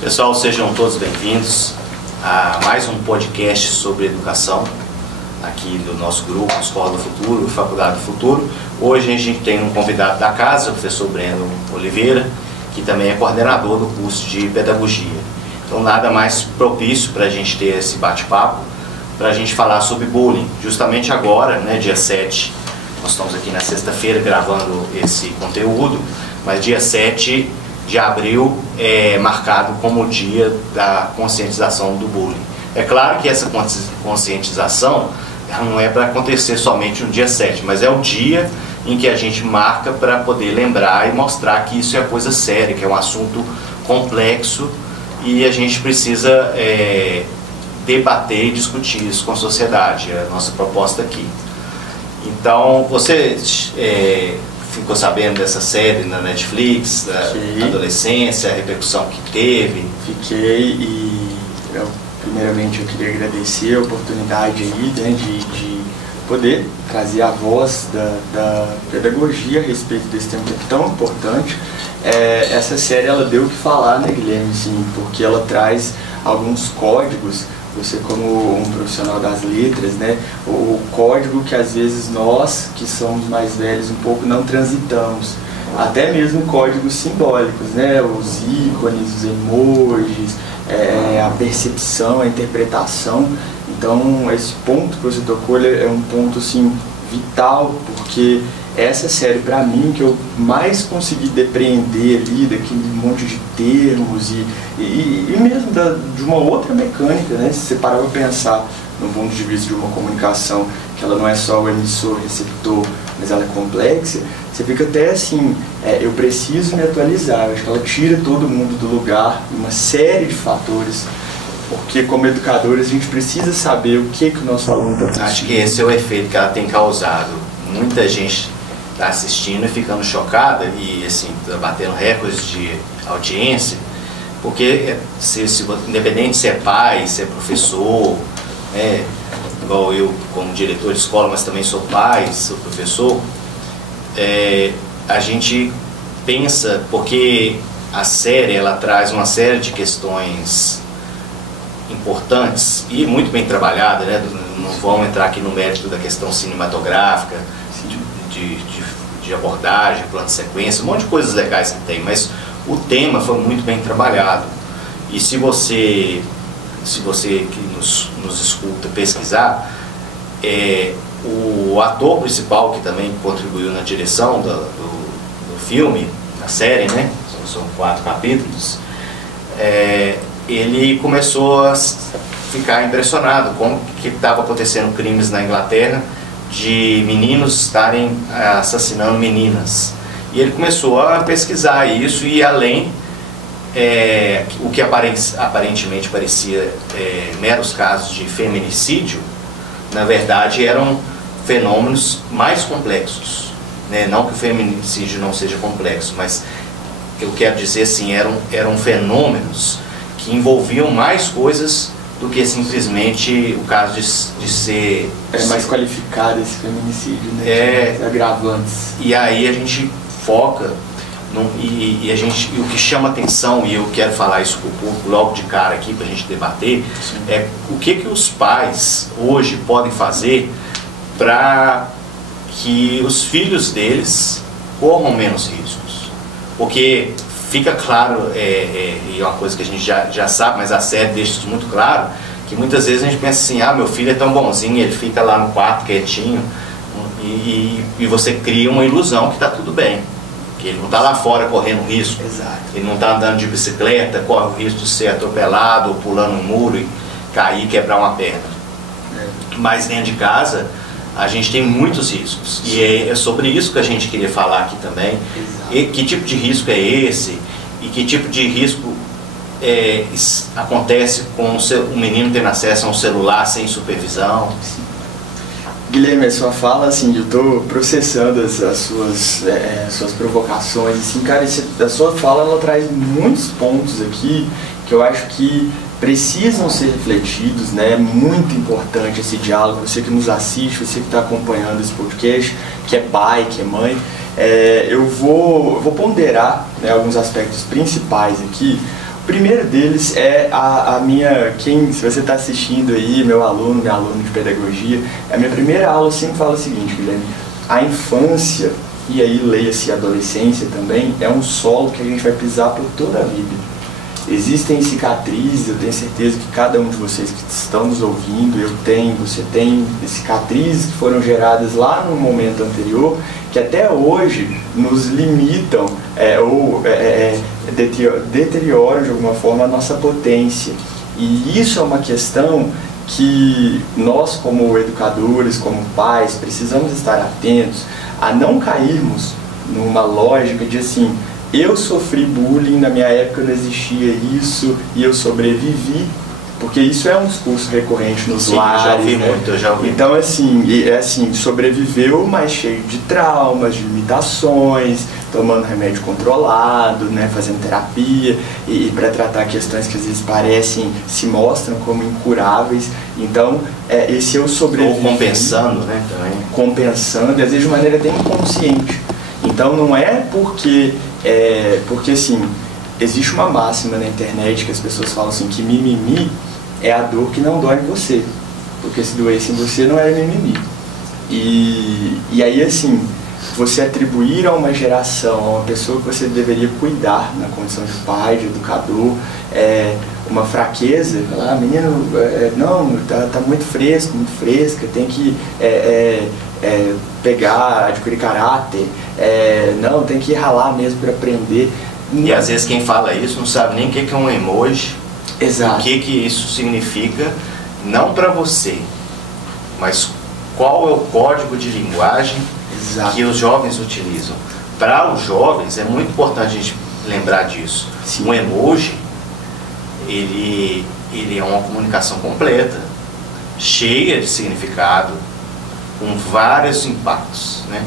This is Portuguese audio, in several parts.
Pessoal, sejam todos bem-vindos a mais um podcast sobre educação aqui do nosso grupo Escola do Futuro, Faculdade do Futuro. Hoje a gente tem um convidado da casa, o professor Breno Oliveira, que também é coordenador do curso de Pedagogia. Então nada mais propício para a gente ter esse bate-papo, para a gente falar sobre bullying. Justamente agora, né, dia 7, nós estamos aqui na sexta-feira gravando esse conteúdo, mas dia 7 de abril é marcado como o dia da conscientização do bullying. É claro que essa conscientização não é para acontecer somente no dia 7, mas é o dia em que a gente marca para poder lembrar e mostrar que isso é coisa séria, que é um assunto complexo e a gente precisa debater e discutir isso com a sociedade, é a nossa proposta aqui. Então, você ficou sabendo dessa série na Netflix, da adolescência, a repercussão que teve? Fiquei, e primeiramente eu queria agradecer a oportunidade aí, né, de poder trazer a voz da pedagogia a respeito desse tema que é tão importante. Essa série ela deu o que falar, né, Guilherme, sim, porque ela traz alguns códigos. Você como um profissional das letras, né, o código que às vezes nós, que somos mais velhos um pouco, não transitamos. Até mesmo códigos simbólicos, né, os ícones, os emojis, a percepção, a interpretação. Então esse ponto que você tocou é um ponto assim, vital, porque essa série, para mim, que eu mais consegui depreender ali daquele monte de termos e mesmo de uma outra mecânica, né? Se você parar para pensar no ponto de vista de uma comunicação, que ela não é só o emissor, receptor, mas ela é complexa, você fica até assim, eu preciso me atualizar. Eu acho que ela tira todo mundo do lugar, uma série de fatores, porque como educadores a gente precisa saber o que o nosso aluno está fazendo. Acho que esse é o efeito que ela tem causado. Muita gente está assistindo e ficando chocada e assim, tá batendo recordes de audiência, porque independente se é pai, se é professor, igual eu como diretor de escola, mas também sou pai, sou professor, a gente pensa, porque a série ela traz uma série de questões importantes e muito bem trabalhada, né? Não vamos entrar aqui no mérito da questão cinematográfica, de abordagem, plano de sequência, um monte de coisas legais que tem, mas o tema foi muito bem trabalhado. E se você que nos escuta pesquisar, o ator principal que também contribuiu na direção do filme, da série, né? São 4 capítulos, ele começou a ficar impressionado com que estava acontecendo crimes na Inglaterra, de meninos estarem assassinando meninas. E ele começou a pesquisar isso e além, o que aparentemente parecia meros casos de feminicídio, na verdade eram fenômenos mais complexos, né? Não que o feminicídio não seja complexo, mas eu quero dizer assim, eram fenômenos que envolviam mais coisas do que simplesmente o caso de ser... mais qualificado esse feminicídio, né? Agravantes. E aí a gente foca, e o que chama atenção, e eu quero falar isso com o público logo de cara aqui para a gente debater, sim, o que os pais hoje podem fazer para que os filhos deles corram menos riscos. Porque fica claro, e é uma coisa que a gente já sabe, mas a série deixa isso muito claro, que muitas vezes a gente pensa assim, meu filho é tão bonzinho, ele fica lá no quarto quietinho, e você cria uma ilusão que está tudo bem, que ele não está lá fora correndo risco. Exato. Ele não está andando de bicicleta, corre o risco de ser atropelado, ou pulando um muro e cair e quebrar uma perna. Mas dentro de casa, a gente tem muitos riscos, e é sobre isso que a gente queria falar aqui também. E que tipo de risco é esse, e que tipo de risco acontece com um menino tendo acesso a um celular sem supervisão. Sim. Guilherme, a sua fala, assim, eu estou processando as suas provocações, assim, cara, a sua fala ela traz muitos pontos aqui que eu acho que precisam ser refletidos, né? É muito importante esse diálogo. Você que nos assiste, você que está acompanhando esse podcast, que é pai, que é mãe, eu vou ponderar, né, alguns aspectos principais aqui. primeiro deles é a minha, se você está assistindo aí, meu aluno, minha aluna de pedagogia, a minha primeira aula sempre fala o seguinte, Guilherme: a infância, e aí leia-se a adolescência também, é um solo que a gente vai pisar por toda a vida. Existem cicatrizes, eu tenho certeza que cada um de vocês que estão nos ouvindo, você tem cicatrizes que foram geradas lá no momento anterior, que até hoje nos limitam ou deterioram de alguma forma a nossa potência. E isso é uma questão que nós, como educadores, como pais, precisamos estar atentos a não cairmos numa lógica de assim: eu sofri bullying, na minha época não existia isso e eu sobrevivi, porque isso é um discurso recorrente nos lares. Eu já ouvi muito, eu já ouvi. Então, assim, sobreviveu, mas cheio de traumas, de limitações, tomando remédio controlado, né, fazendo terapia, e para tratar questões que às vezes se mostram como incuráveis. Então, esse eu sobrevivi. Ou compensando, né, também. Compensando, e às vezes de maneira até inconsciente. Então, não é porque assim, existe uma máxima na internet que as pessoas falam assim, que mimimi é a dor que não dói em você, porque se doesse em você não era mimimi. E aí, assim, você atribuir a uma geração, a uma pessoa que você deveria cuidar na condição de pai, de educador, uma fraqueza, falar: menino, não, tá muito fresco, muito fresca, tem que pegar, adquirir caráter, não, tem que ralar mesmo para aprender. E às vezes quem fala isso não sabe nem o que é um emoji. Exato. O que isso significa, não para você, mas qual é o código de linguagem. Exato. Que os jovens utilizam. Para os jovens é muito importante a gente lembrar disso. Sim. Um emoji, ele é uma comunicação completa, cheia de significado, com vários impactos, né?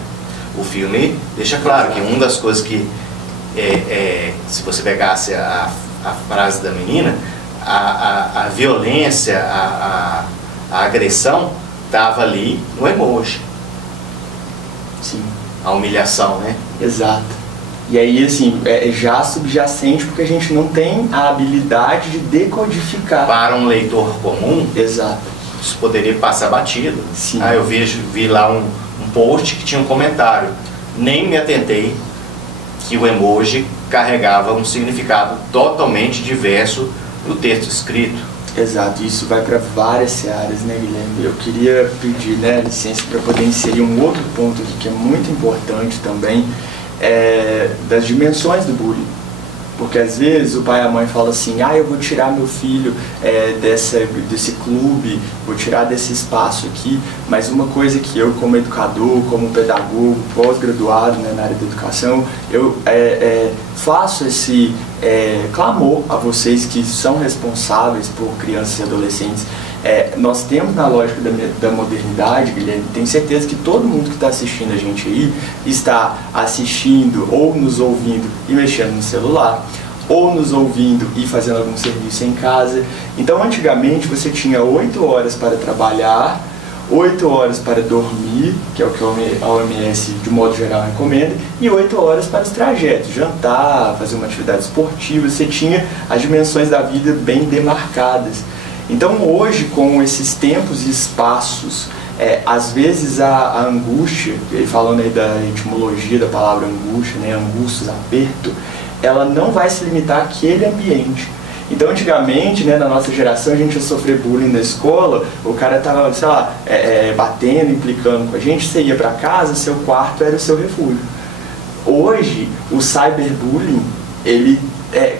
O filme deixa claro que uma das coisas que se você pegasse a frase da menina, a violência, a agressão estava ali no emoji. Sim. A humilhação, né? Exato. E aí, assim, já subjacente, porque a gente não tem a habilidade de decodificar. Para um leitor comum, exato, isso poderia passar batido. Sim. Eu vi lá um post que tinha um comentário. Nem me atentei que o emoji carregava um significado totalmente diverso do texto escrito. Exato, isso vai para várias searas, né, Guilherme? Eu queria pedir, né, licença para poder inserir um outro ponto aqui que é muito importante também, das dimensões do bullying. Porque às vezes o pai e a mãe falam assim: eu vou tirar meu filho desse clube, vou tirar desse espaço aqui, mas uma coisa que eu, como educador, como pedagogo, pós-graduado, né, na área da educação, eu faço esse clamor a vocês que são responsáveis por crianças e adolescentes. Nós temos, na lógica da modernidade, Guilherme, tenho certeza que todo mundo que está assistindo a gente aí está assistindo ou nos ouvindo e mexendo no celular, ou nos ouvindo e fazendo algum serviço em casa. Então, antigamente você tinha 8 horas para trabalhar, 8 horas para dormir, que é o que a OMS de modo geral recomenda, e 8 horas para os trajetos, jantar, fazer uma atividade esportiva. Você tinha as dimensões da vida bem demarcadas. Então, hoje, com esses tempos e espaços, às vezes a angústia, falando aí da etimologia da palavra angústia, né, angustias, aperto, ela não vai se limitar àquele ambiente. Então, antigamente, né, na nossa geração, a gente ia sofrer bullying na escola, o cara estava, sei lá, batendo, implicando com a gente, você ia para casa, seu quarto era o seu refúgio. Hoje, o cyberbullying, ele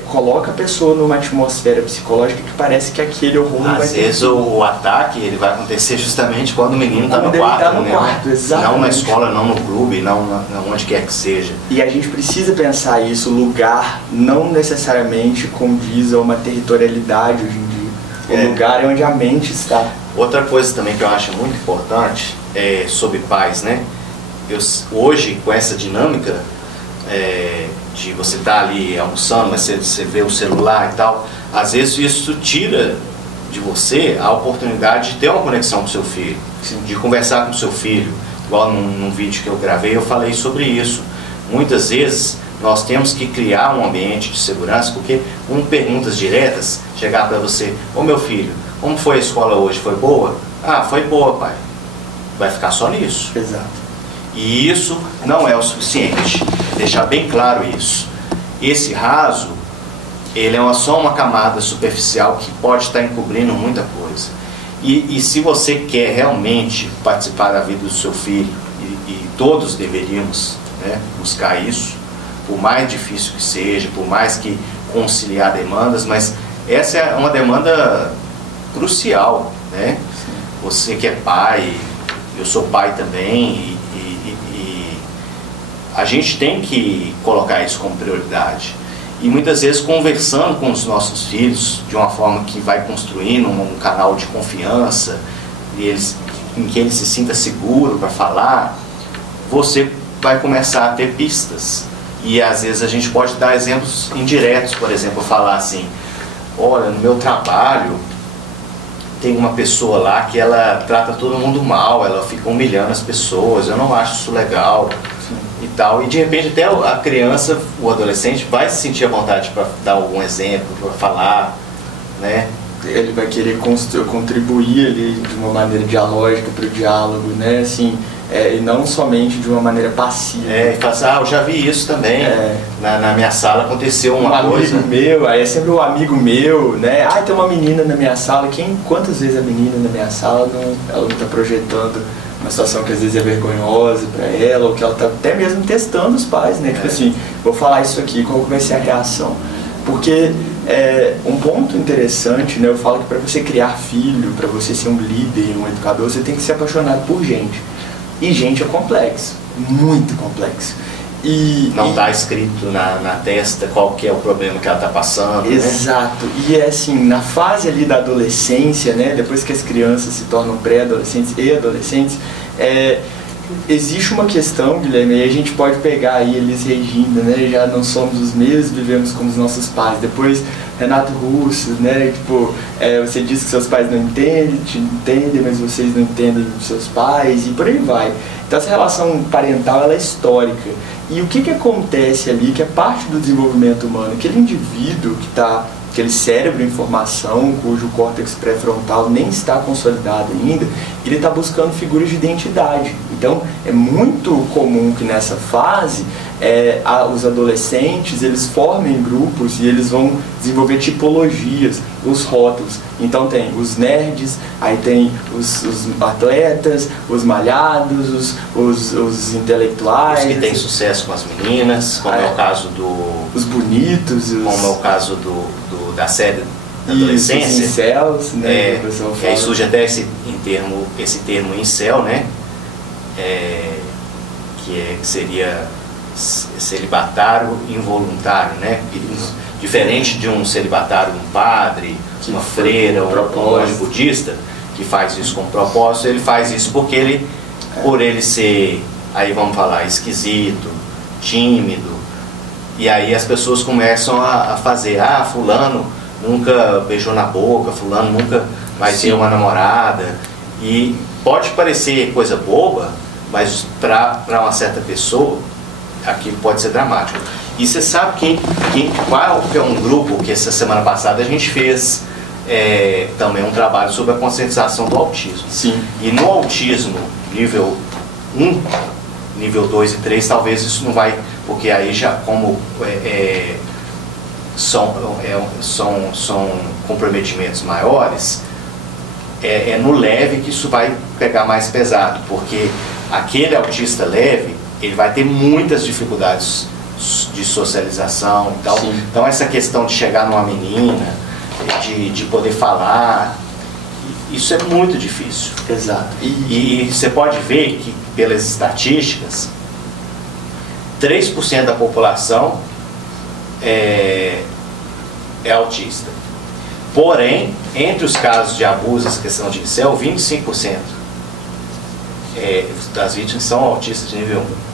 coloca a pessoa numa atmosfera psicológica que parece que aquele horror não vai ter. Às vezes o ataque ele vai acontecer justamente quando o menino está no quarto, tá no quarto, exatamente. Não na escola, não no clube, não onde quer que seja. E a gente precisa pensar isso, lugar não necessariamente condiz a uma territorialidade hoje em dia. O lugar é onde a mente está. Outra coisa também que eu acho muito importante é sobre pais, né? Hoje, com essa dinâmica de você estar ali almoçando, mas você vê o celular e tal, às vezes isso tira de você a oportunidade de ter uma conexão com o seu filho. Sim. De conversar com o seu filho. Igual num vídeo que eu gravei, eu falei sobre isso. Muitas vezes nós temos que criar um ambiente de segurança, porque perguntas diretas, chegar para você, ô meu filho, como foi a escola hoje? Foi boa? Ah, foi boa, pai. Vai ficar só nisso. Exato. E isso não é o suficiente. Deixar bem claro isso. Esse raso, ele é só uma camada superficial que pode estar encobrindo muita coisa. E se você quer realmente participar da vida do seu filho, e todos deveríamos, né, buscar isso, por mais difícil que seja, por mais que conciliar demandas, mas essa é uma demanda crucial, né? Você que é pai, eu sou pai também, e a gente tem que colocar isso como prioridade. E muitas vezes conversando com os nossos filhos de uma forma que vai construindo um canal de confiança, em que ele se sinta seguro para falar, você vai começar a ter pistas. E às vezes a gente pode dar exemplos indiretos, por exemplo, falar assim, olha, no meu trabalho tem uma pessoa lá que ela trata todo mundo mal, ela fica humilhando as pessoas, eu não acho isso legal. E tal, e de repente até a criança, o adolescente vai se sentir à vontade para dar algum exemplo, para falar, né? Ele vai querer contribuir ali de uma maneira dialógica para o diálogo, né? Assim, e não somente de uma maneira passiva. E fala assim, eu já vi isso também, na minha sala aconteceu uma coisa. Um amigo meu, aí é sempre um amigo meu, né? Tem uma menina na minha sala, quantas vezes a menina na minha sala ela não está projetando uma situação que às vezes é vergonhosa para ela, ou que ela está até mesmo testando os pais, né? Tipo assim, vou falar isso aqui, qual vai ser a reação? Porque um ponto interessante, né? Eu falo que para você criar filho, para você ser um líder, um educador, você tem que ser apaixonado por gente. E gente é complexo, muito complexo. Não está escrito na testa qual que é o problema que ela está passando. Exato. Né? E assim, na fase ali da adolescência, né, depois que as crianças se tornam pré-adolescentes e adolescentes, existe uma questão, Guilherme, e a gente pode pegar aí Elis Regina, né, já não somos os mesmos, vivemos como os nossos pais. Depois Renato Russo, né, tipo, você diz que seus pais não te entendem, mas vocês não entendem os seus pais, e por aí vai. Então essa relação parental, ela é histórica. E o que acontece ali, que é parte do desenvolvimento humano, aquele indivíduo que está, aquele cérebro em formação, cujo córtex pré-frontal nem está consolidado ainda, ele está buscando figuras de identidade. Então é muito comum que nessa fase os adolescentes eles formem grupos e eles vão desenvolver tipologias, os rótulos. Então tem os nerds, aí tem os atletas, os malhados, os intelectuais, os que têm sucesso com as meninas, como é o caso os bonitos, como é o caso da série da adolescência, os incels, né? Que aí surge até esse termo incel, né? Que seria celibatário involuntário, né? Diferente de um celibatário, um padre, uma freira ou um monge budista que faz isso com propósito, ele faz isso porque por ele ser, aí vamos falar, esquisito, tímido, e aí as pessoas começam a fazer, fulano nunca beijou na boca, fulano nunca vai ter uma namorada, e pode parecer coisa boba, mas para uma certa pessoa aquilo pode ser dramático. E você sabe qual é um grupo que essa semana passada a gente fez também um trabalho sobre a conscientização do autismo. Sim. E no autismo nível 1, nível 2 e 3, talvez isso não vai, porque aí já como são comprometimentos maiores, no leve que isso vai pegar mais pesado, porque aquele autista leve, ele vai ter muitas dificuldades de socialização e tal. Sim. Então essa questão de chegar numa menina, de poder falar, isso é muito difícil. Exato. E você pode ver que pelas estatísticas, 3% da população é autista. Porém, entre os casos de abuso, essa questão de incel, 25% das vítimas são autistas de nível 1.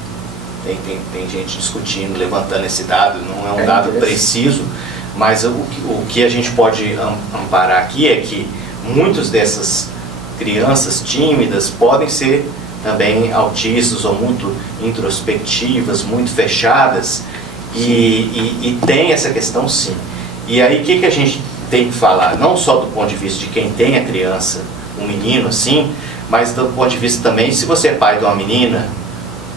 Tem gente discutindo, levantando esse dado, não é um dado preciso, mas o que a gente pode amparar aqui é que muitas dessas crianças tímidas podem ser também autistas ou muito introspectivas, muito fechadas, E tem essa questão, sim. E aí, o que a gente tem que falar? Não só do ponto de vista de quem tem a criança, um menino assim, mas do ponto de vista também, se você é pai de uma menina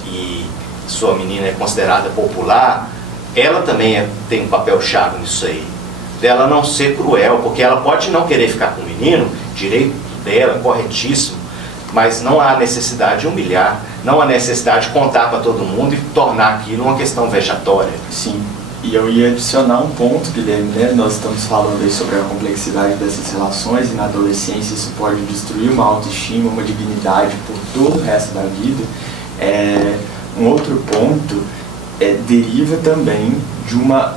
e sua menina é considerada popular, ela também tem um papel-chave nisso aí. Dela não ser cruel, porque ela pode não querer ficar com o menino, direito dela, corretíssimo, mas não há necessidade de humilhar, não há necessidade de contar para todo mundo e tornar aquilo uma questão vexatória. Sim, e eu ia adicionar um ponto, Guilherme, né? Nós estamos falando aí sobre a complexidade dessas relações, e na adolescência isso pode destruir uma autoestima, uma dignidade por todo o resto da vida. Um outro ponto deriva também de uma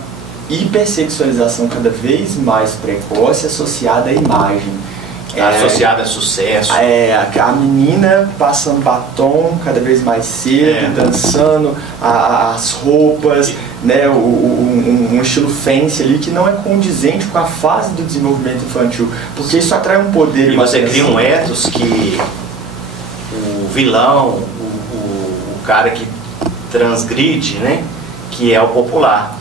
hipersexualização cada vez mais precoce associada à imagem. Associada a sucesso. A menina passando batom cada vez mais cedo, dançando, as roupas, né, um estilo fancy ali que não é condizente com a fase do desenvolvimento infantil, porque isso atrai um poder. E você cria um ethos que o vilão, o cara que transgride, né, que é o popular.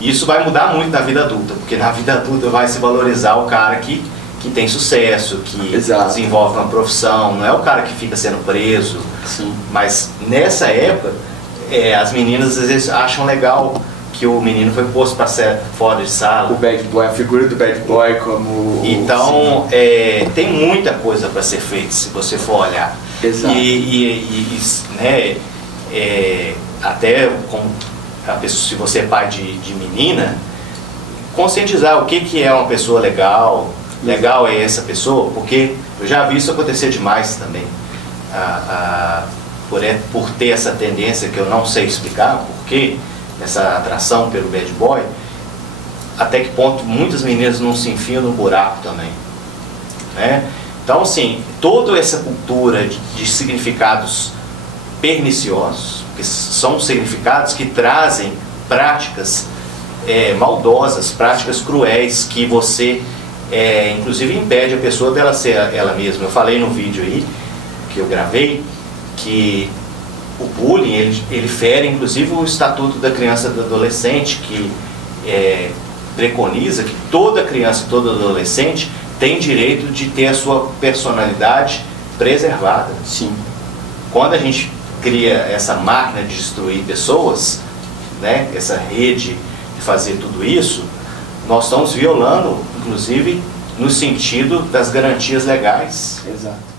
Isso vai mudar muito na vida adulta, porque na vida adulta vai se valorizar o cara que tem sucesso, que desenvolve uma profissão, não é o cara que fica sendo preso. Sim. Mas nessa época, as meninas às vezes acham legal que o menino foi posto para fora de sala. O bad boy, a figura do bad boy como... Então, tem muita coisa para ser feita se você for olhar. Exato. Né, até como a pessoa, se você é pai de menina, conscientizar o que é uma pessoa legal. Legal é essa pessoa, porque eu já vi isso acontecer demais também. Por ter essa tendência que eu não sei explicar, porque essa atração pelo bad boy, até que ponto muitas meninas não se enfiam no buraco também, né? Então, assim, toda essa cultura de significados perniciosos, que são significados que trazem práticas maldosas, práticas cruéis, que você inclusive impede a pessoa dela ser ela mesma. Eu falei no vídeo aí que eu gravei que o bullying ele fere inclusive o Estatuto da Criança e do Adolescente, que preconiza que toda criança e todo adolescente tem direito de ter a sua personalidade preservada. Sim. Quando a gente cria essa máquina de destruir pessoas, né, essa rede de fazer tudo isso, nós estamos violando, inclusive, no sentido das garantias legais. Exato.